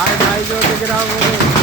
हाय भाई जो दिख रहा वो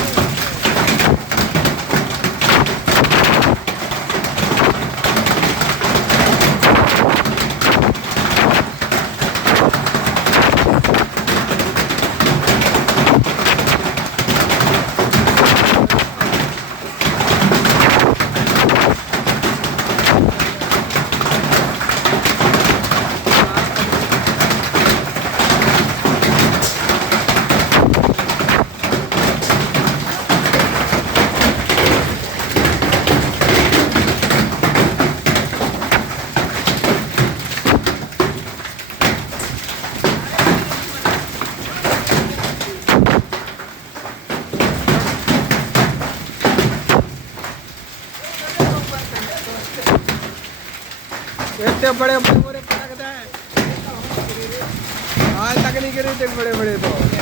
इतने बड़े बोरे पटक दे आज तक नहीं गिरे थे बड़े बड़े तो